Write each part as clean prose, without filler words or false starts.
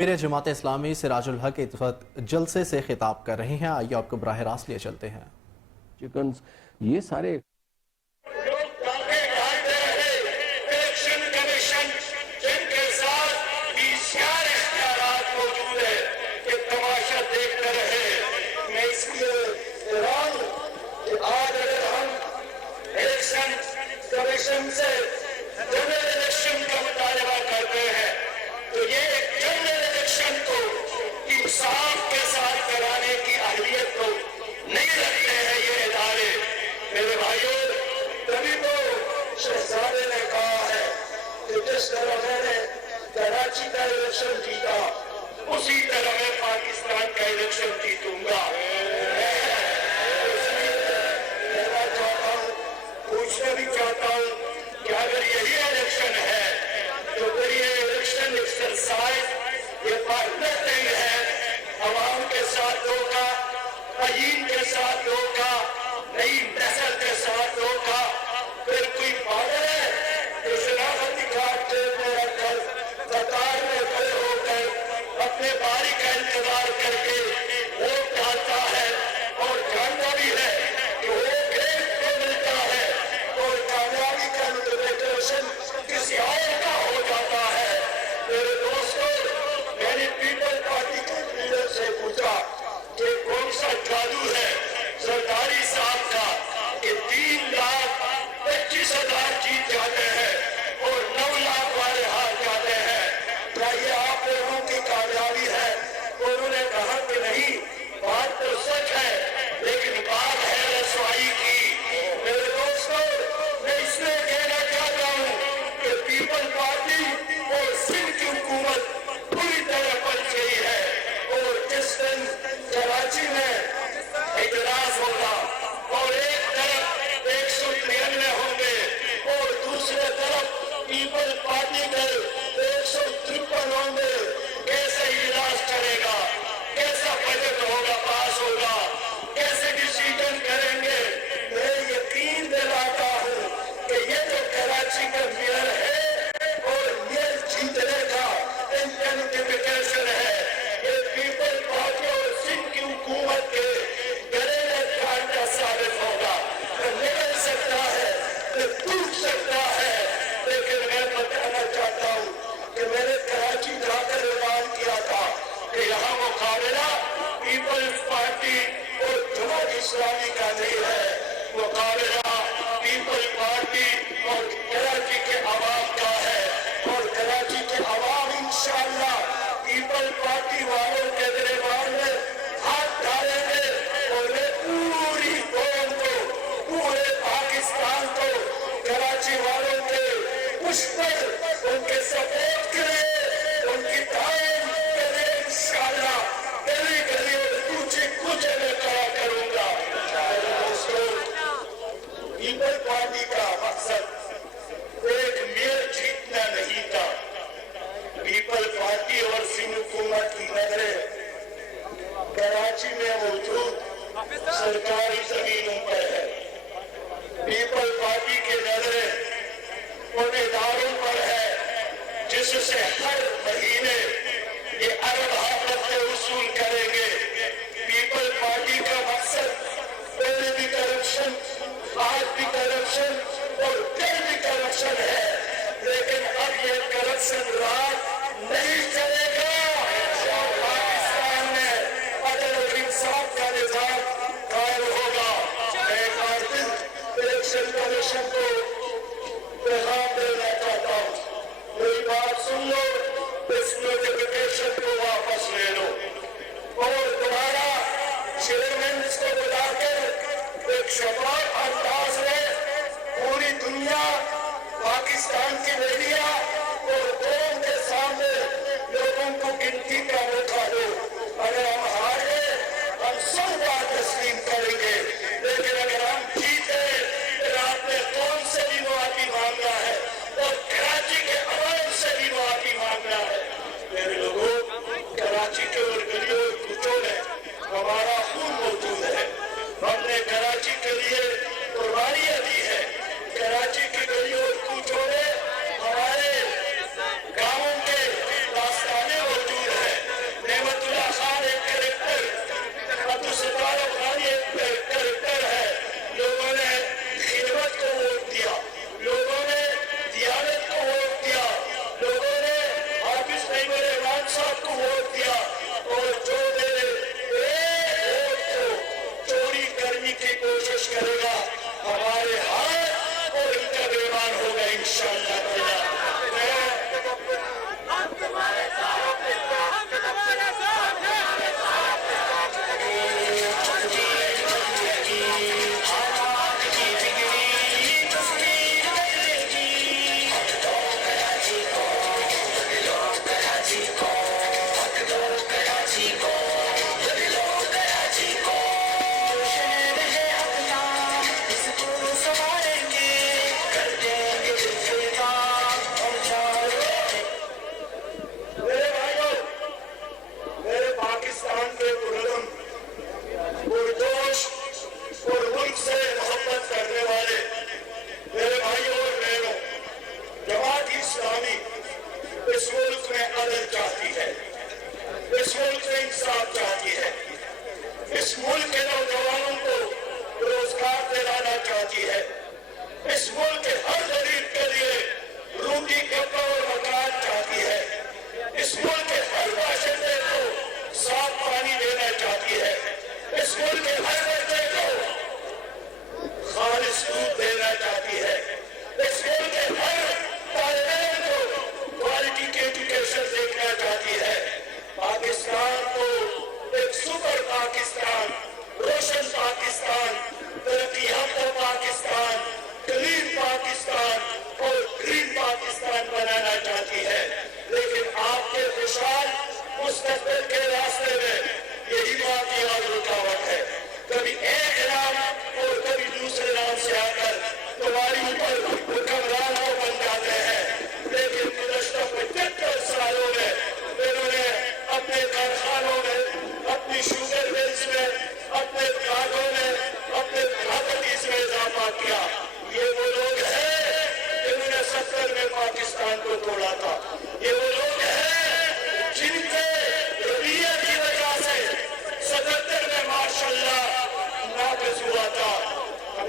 میرے جماعت اسلامی سراج الحق اس وقت جلسے سے خطاب کر رہے ہیں، آئیے آپ کو براہ راست لیے چلتے ہیں۔ چکنز یہ سارے کراچی کا الیکشن جیتا اسی طرح میں پاکستان کا الیکشن جیتوں گا۔ کہنا چاہتا ہوں، پوچھنا بھی چاہتا ہوں کہ اگر یہی الیکشن ہے تو پھر یہ الیکشن ایکسرسائز یہ پارٹنرنگ ہے، عوام کے ساتھ دھوکا، تعین کے ساتھ دھوکا، نئی نسل کے ساتھ دھوکا، پھر کوئی پاگل ہے کہ شناختی کارڈ جیب میں رکھ کر قطار میں کھڑے ہو کر اپنے باری کا انتظار کر کے ووٹ ڈالتا ہے اور جانتا بھی ہے کہ ووٹ ایک کو ملتا ہے اور کامیابی کا نوٹیفیکیشن کسی اور کا ہو جاتا ہے۔ میرے دوستوں، میں نے پیپل پارٹی کے لیڈر سے پوچھا کہ کون سا جادو ہے سرداری صاحب کا کہ 3,25,000 جیت جاتے ہیں اور 9 لاکھ والے ہار جاتے ہیں، کیا یہ آپ لوگوں کی کامیابی ہے؟ انہوں نے کہا کہ نہیں، بات تو سچ ہے لیکن بات ہے رسوائی کی۔ میرے دوستوں، میں اس لیے کہنا چاہتا ہوں کہ پیپل پارٹی اور سندھ کی حکومت پوری طرح بن گئی ہے، اور جس دن کراچی میں اجلاس ہوگا اور ایک طرف 193 ہوں گے اور دوسرے طرف پیپل پارٹی کے 153 ہوں گے، کیسے اجلاس کرے گا، کیسا بجٹ ہوگا، پاس ہوگا، کیسے ڈیسیجن کریں گے؟ میں یقین دلاتا ہوں کہ یہ جو کراچی کا میئر ہے اور میئر جیتنے کا انٹینٹیفیکیشن ہے، یہ پیپل پارٹی اور سندھ کی حکومت کے گلے میں کانٹا ثابت ہوگا۔ نکل سکتا ہے، ٹوٹ سکتا ہے، لیکن میں بتانا چاہتا ہوں کہ میں نے کراچی جا کر اعلان کیا تھا کہ یہاں مقابلہ پیپلز پارٹی اور جماعت اسلامی کا نہیں ہے، مقابلہ پیپل پارٹی اور کراچی کے عوام کا ہے، اور کراچی کے عوام انشاءاللہ پیپل پارٹی والوں کے دربار میں ہاتھ ڈالیں گے، اور میں پوری قوم کو، پورے پاکستان کو، کراچی والوں کے اس پر ان کے سپورٹ کرے، ان کی تعاون کرے، انشاءاللہ گلی گلی اور کوچے کوچے میں کھڑا کروں گا۔ میرے دوستوں، پیپل پارٹی کا مقصد ایک میئر جیتنا نہیں تھا۔ پیپل پارٹی اور سندھ حکومت کی نظریں کراچی میں موجود سرکاری زمینوں پر ہے، پیپل پارٹی کی نظریں ان اداروں پر ہے جس سے ہر مہینے یہ ارب ہفتہ وصول کریں گے۔ پیپل پارٹی کا مقصد پہلے بھی کرپشن، آج بھی کرپشن اور کل بھی کرپشن ہے، لیکن اب یہ کرپشن رات نہیں چلے گا۔ پاکستان میں عدل اور انصاف کا نظام قائم ہوگا۔ میں ایک بار پھر الیکشن کمیشن کو پیغام دینا چاہتا ہوں، میری بات سن لو، اس نوٹیفیکیشن کو واپس لے لو اور دوبارہ چیئرمینز کو بلا کر ایک شفاف انداز میں پوری دنیا، پاکستان کی میڈیا اور قوم کے سامنے لوگوں کو گنتی کا موقع دو۔ اگر ہم ہار گئے ہم 100 بار تسلیم کریں گے، لیکن اگر ہم جیتے پھر آپ نے قوم سے بھی معافی مانگنا ہے اور کراچی کے عوام سے بھی معافی مانگنا ہے۔ میرے لوگوں، کراچی کے اور گلیوں اور کوچوں میں ہمارا خون موجود ہے، ہم نے کراچی کے لیے قربانیاں دی ہے، کراچی کی گلیوں اور کوچوں میں ہمارے گاؤں کے داستانیں موجود ہیں،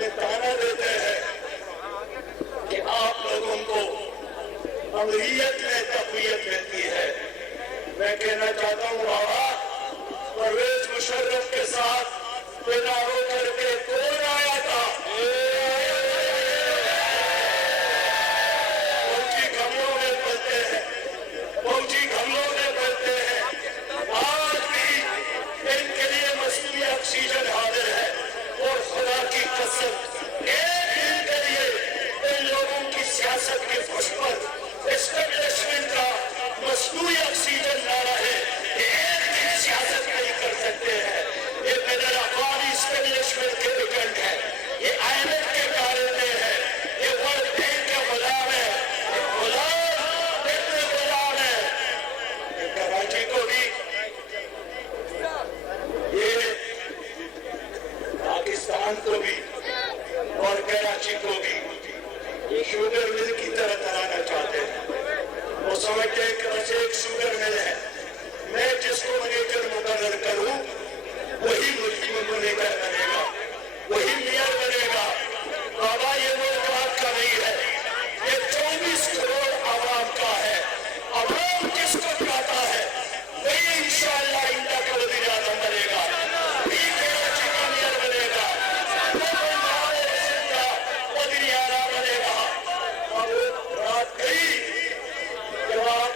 हमें ताना देते हैं कि आप लोगों को अमरीयत में तक़वियत मिलती है। मैं कहना चाहता हूँ बाबा, परवेज मुशर्रफ के साथ पैदा होकर के कौन आया था? फौजी गमलों में पलते हैं, फौजी गमलों में पलते हैं। आज भी इनके लिए मसनूई ऑक्सीजन हाजिर है और खुदा की कसम एक दिन के लिए इन लोगों की सियासत के फुश पर एस्टेब्लिशमेंट का मसनूई ऑक्सीजन ना रहे, एक दिन सियासत नहीं कर सकते हैं। ये बैनुल अक़वामी एस्टेब्लिशमेंट के एजेंट है, ये IMF के कारनामे है, ये वर्ल्ड बैंक के गुलाम है, ये गुलाम इतने गुलाम है। ये कराची को भी, ये पाकिस्तान को भी और कराची को भी ये शुगर मिल की तरह कराना चाहते हैं। वो समझते हैं कि बस एक शुगर मिल है, मैं जिसको मैनेजर मुकर्रर करूं वही मुझको मैनेजर बनेगा, वही मेयर बनेगा। बाबा ये मुल्क आपका नहीं है, ये 24 करोड़ आवाम का है। आवाम किसको चाहता है वही इंशाअल्लाह इंडिया का वज़ीर आज़म बनेगा, वही कराची का मेयर बनेगा, वज़ीर आला बनेगा। और रात गई जब आप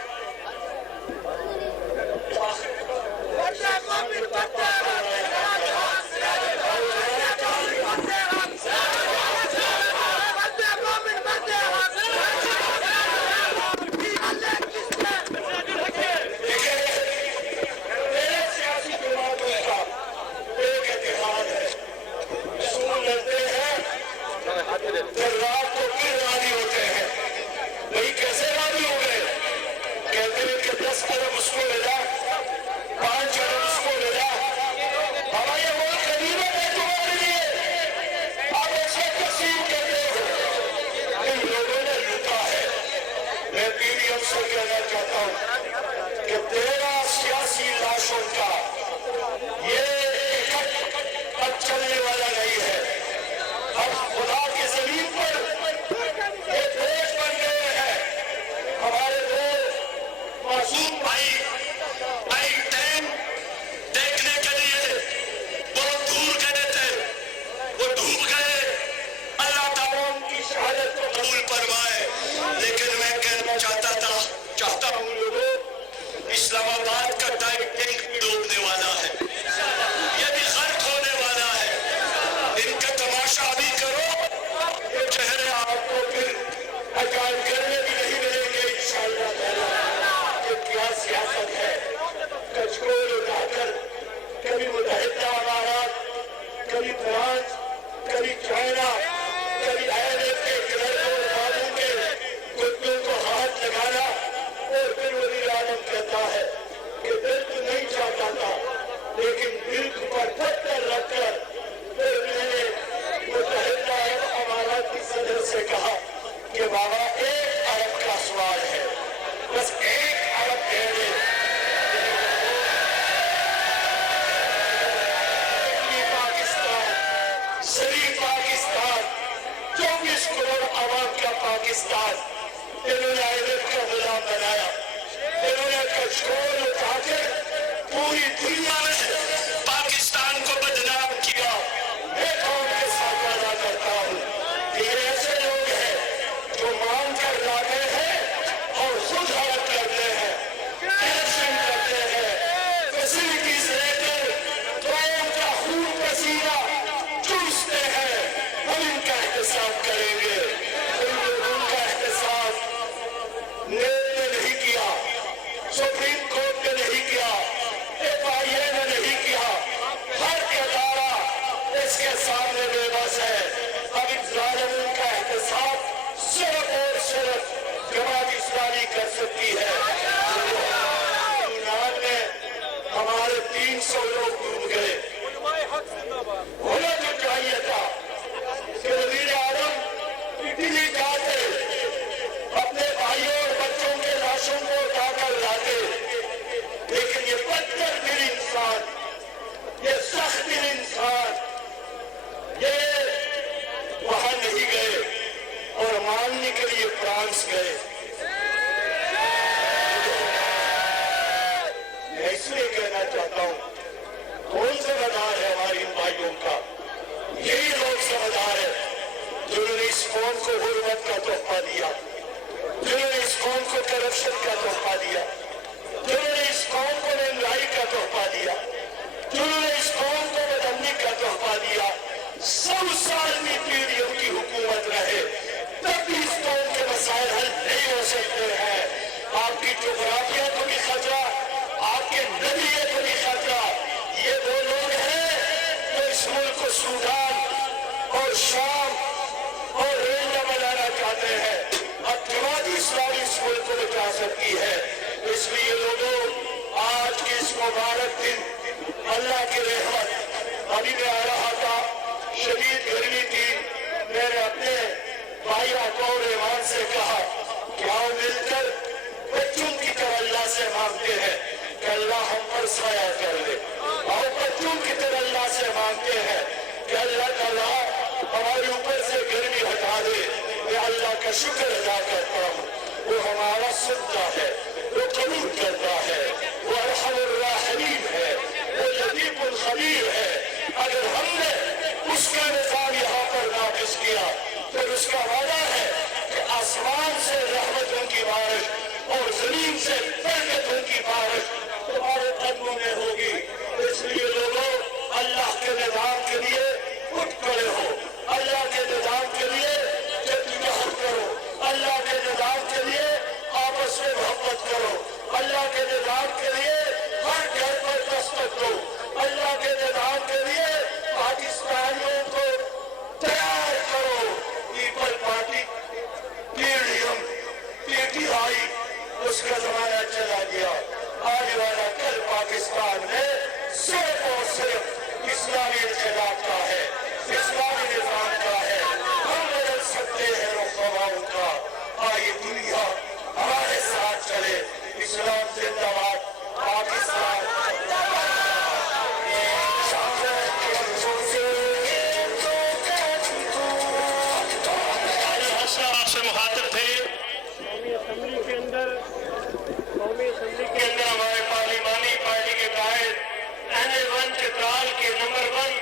इस्लामाबाद का टाइटैनिक डूबने वाला है, ये भी गर्क होने वाला है। इनका तमाशा भी करो, ये चेहरे आपको फिर अजायब करने भी नहीं मिलेंगे इंशाअल्लाह ताला। ये क्या सियासत है, कचकोल उठाकर कभी मुत्तहिदा अमारात, कभी फ्रांस, कभी चाइना, कभी IMF के क्रेडिट वालों के कुत्तों को हाथ लगाना और फिर वज़ीर आज़म कहता है कि दिल तो नहीं चाहता था, लेकिन दिल पर पत्थर रखकर फिर मैंने मुत्तहिदा अरब अमारात की सदर से कहा कि बाबा 1 अरब का सवाल है, बस 1 अरब कह दे। शरीफ पाकिस्तान, 24 करोड़ आवाम का पाकिस्तान, इन्होंने IMF का गुलाम बनाया, इन्होंने कचकोल उठाकर पूरी दुनिया में पाकिस्तान को बदनाम किया। मैं कौम के साथ वादा करता हूँ कि ये ऐसे लोग हैं जो मांग कर लाते हैं और खुद हड़प करते हैं, इलेक्शन करते हैं, फैसिलिटीज लेकर कौम का खून पसीना चूसते हैं। हम इनका एहतसाब करेंगे, उनका एहतसाब नेब ने नहीं किया, सुप्रीम कोर्ट ने नहीं किया, FIA ने नहीं किया, हर इदारा इसके सामने बेबस है। अब इन जालिमों का एहतसाब सिर्फ और सिर्फ जमात इस्लामी कर सकती है। यूनान में हमारे 300 लोग डूब गए, होना जो चाहिए था कि वज़ीर आज़म इटली जाते, अपने भाइयों और बच्चों के लाशों को उठाकर लाते, लेकिन ये बदतर दिल इंसान, ये सख्त दिल इंसान, ये फ्रांस गए। मैं इसलिए कहना चाहता हूं, कौन समझदार है हमारी इन भाइयों का? यही लोग समझदार है जिन्होंने इस कौम को हुर्मत का तोहफा दिया, जिन्होंने इस कौम को करप्शन का तोहफा दिया, जिन्होंने इस कौम को महंगाई का तोहफा दिया, जिन्होंने इस कौम को बदअमनी का तोहफा दिया। 100 साल में पीढ़ियों की हुकूमत रहे, तब भी इस कौम के मसाइल हल नहीं हो सकते हैं। आपकी जोग्राफिया को भी खतरा, आपके नजरिए को भी खतरा। ये वो लोग हैं जो इस मुल्क को सूडान और शाम और रेंजा बनाना चाहते हैं। अब जमाती इस्लामी इस मुल्क को बचा सकती है। इसलिए लोगों, आज के इस मुबारक दिन अल्लाह की रहमत, अभी मैं आ रहा था, शदीद गर्मी थी, मैंने अपने भाई अकौर रहमान से कहा कि आओ मिलकर बच्चों की तरह अल्लाह से मांगते हैं कि अल्लाह हम पर साया कर ले। और बच्चों की तरह अल्लाह से मांगते हैं कि अल्लाह ताला हमारे ऊपर से गर्मी हटा दे। मैं अल्लाह का शुक्र अदा करता हूँ, वो हमारा सुनता है, वो कबूल करता है, वो अरहमुर राहिमीन है, वो लतीफुल खबीर है। अगर हमने उसका निजाम यहाँ पर नाफिज किया, फिर उसका वादा है कि आसमान से रहमतों की बारिश और जमीन से बरकतों की बारिश तुम्हारे कदमों में होगी। इसलिए लोगों, अल्लाह के निजाम के लिए उठ खड़े हो, अल्लाह के निजाम के लिए जद्दोजहद करो, अल्लाह के निजाम के लिए आपस में मोहब्बत करो, अल्लाह के निजाम के लिए हर घर पर दस्तक दो, अल्लाह के निजाम के लिए पाकिस्तानियों को तैयार करो। पीपल पार्टी, पीडीएम, पीटीआई, उसका जमाना चला गया। आज वाला कल पाकिस्तान में सिर्फ और सिर्फ इस्लामी इन्क़िलाब का है, इस्लामी निज़ाम का है। हम बदल सकते हैं रुख़बाओं का। आइए दुनिया हमारे साथ चले। इस्लाम जिंदाबाद, पाकिस्तान आपसे मुखातिब थे। असेंबली के अंदर हमारे पार्लिमानी पार्टी के कायद NA1 चित्राल के नंबर 1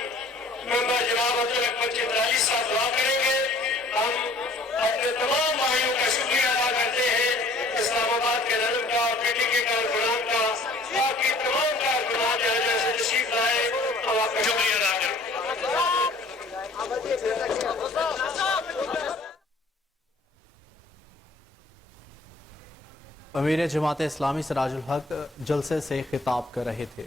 मेंबर जनाब अब्दुल अकबर चित्राली साहब दुआ करेंगे। हम अपने तमाम भाइयों का शुक्रिया अदा करते हैं, इस्लामाबाद के नज़म का, पीटी के कारकुनान का, बाकी तमाम कारकुनान जैसे तशरीफ लाए, हम आपका शुक्रिया अदा करते हैं। अमीर जमात इस्लामी सिराजुल हक जलसे से खिताब कर रहे थे।